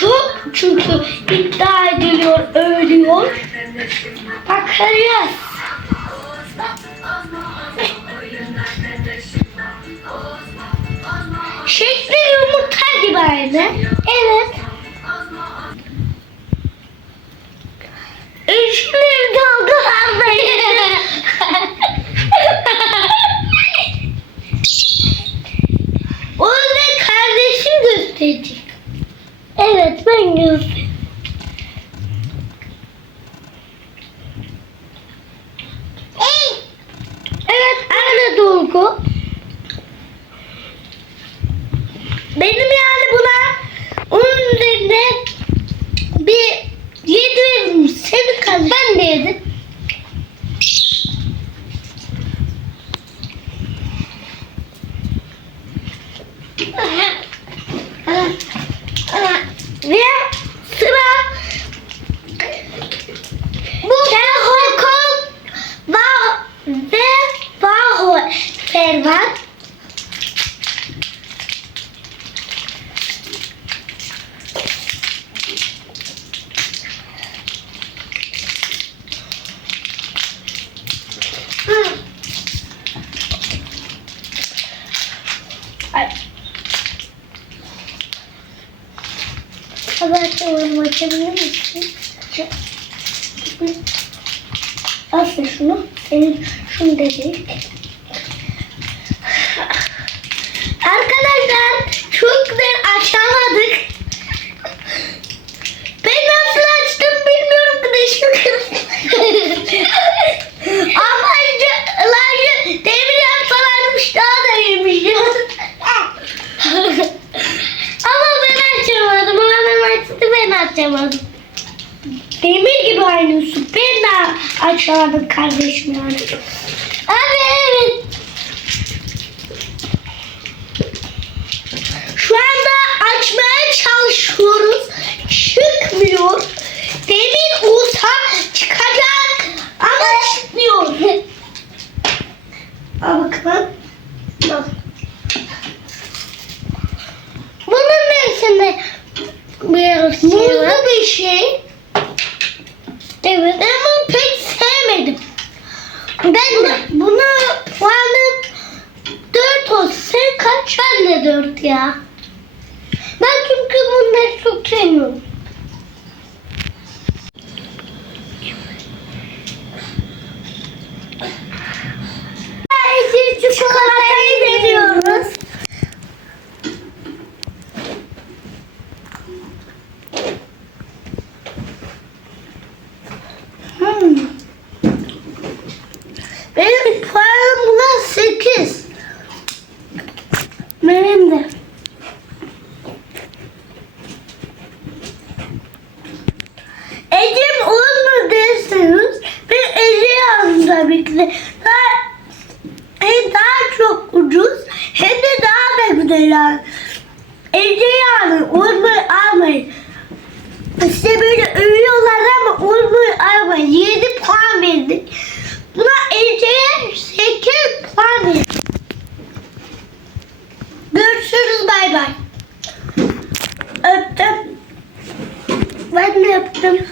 Çok çünkü iddia ediliyor, ölüyor. Bakacağız. Şekli yumurta gibi aynı. Evet. Üçlü doldu Orada kardeşim gösterecek. Evet ben göstereyim. Evet aynı dolgu. Benim yani buna onun üzerine bir yedi veririm. Senin kadar. Ben de yedim. Ve açabilir misin? Asla şunu. Senin şunu dedik. Arkadaşlar çok güzel açamadık. Ben nasıl açtım bilmiyorum ki de şükür. Ama önce önce demir yapsalarmış daha da iyiymiş. Ama ben açamadım. Annem açtı açamadım. Demir gibi aynısı. Ben de açamadım kardeşim yani. Evet. Şu anda açmaya çalışıyoruz. Çıkmıyor. Demir olsa çıkacak ama çıkmıyor. Al bakalım. Bak. Bunun nesinde bir Muzlu bir şey. Evet. Ben bunu pek sevmedim. Ben de bunu puanım 4 olsun. Sen kaç? Ben de 4 ya. şekilde daha, hem daha çok ucuz hem de daha da güzel yani. Elde yani olmayı almayın. İşte böyle övüyorlar ama olmayı almayın. 7 puan verdik. Buna Ece'ye 8 puan verdik. Görüşürüz bay bay. Öptüm. Ben de öptüm.